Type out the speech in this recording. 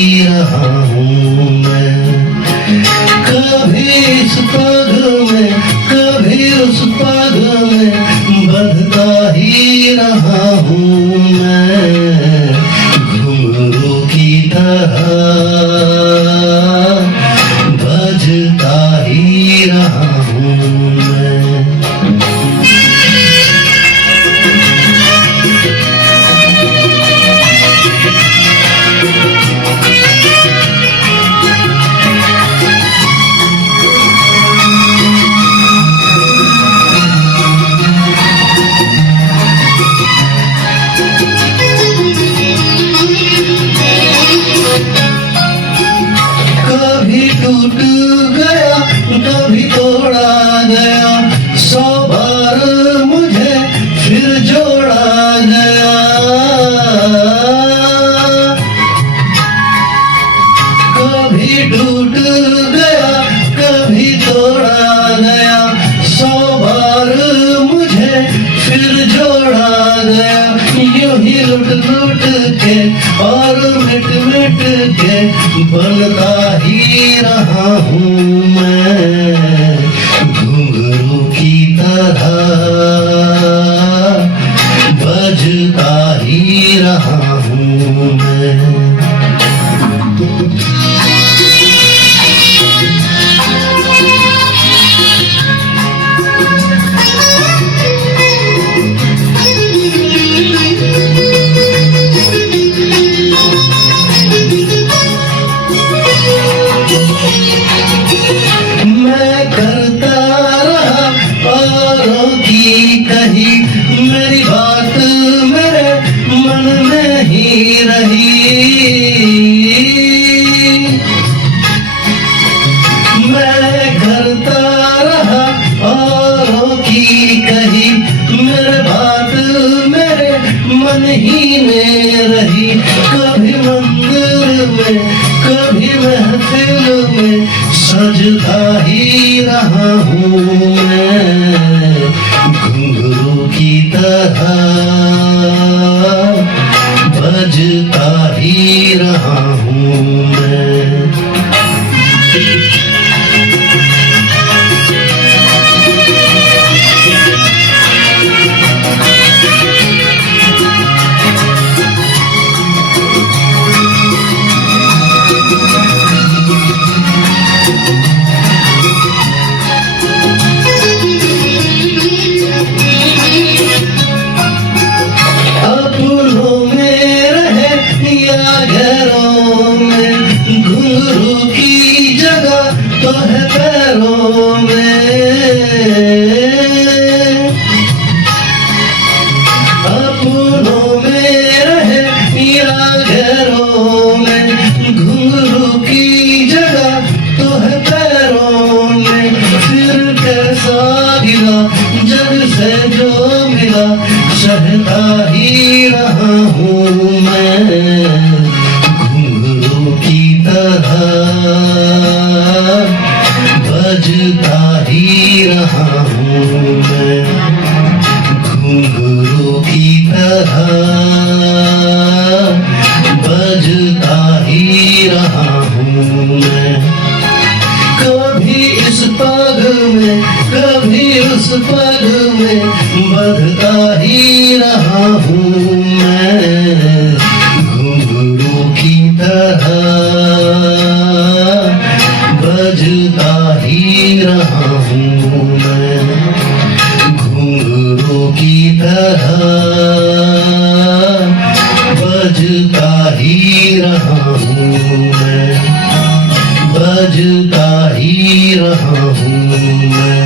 ही रहा हूँ मैं। कभी इस पग में कभी उस पग में बंधता ही रहा हूँ मैं, घुंघरू की तरह बजता ही रहा हूँ मैं। कभी टूट गया कभी तोड़ा गया, 100 बार मुझे फिर जोड़ा गया। कभी टूट गया कभी तोड़ा गया, 100 बार मुझे फिर जोड़ा गया। यूं ही लुट लुट के और मिट मिट के बनता ही रहा हूँ मैं, घुंघरू की तरह बजता ही रहा हूँ मैं। मैं करता रहा औरों की कही, मेरी बात मेरे मन में ही रही। मैं करता रहा औरों की कही, मेरी बात मेरे मन ही में रही। कभी मंदिर में कभी महफिल में सजता ही रहा हूँ मैं, घुंघरू की तरह बजता ही रहा हूँ मैं। अपनों में रहे या घरों में, घुंघरू की जगह तो है पैरों में। अपनों में रहे या घरों में, घुंघरू की जगह तो है पैरों में। फिर कैसा गिला जग से जो मिला, सहता ही रहा हूँ मैं, घुंघरू की तरह बजता ही रहा हूँ मैं, घुंघरू की तरह बजता ही रहा हूँ मैं। कभी इस पग में कभी उस पग में बंधता ही रहा हूँ मैं, घुंघरू की तरह बजता ही रहा हूँ मैं, घुंघरू की तरह बजता ही रहा हूँ मैं, बजता ही रहा हूँ मैं।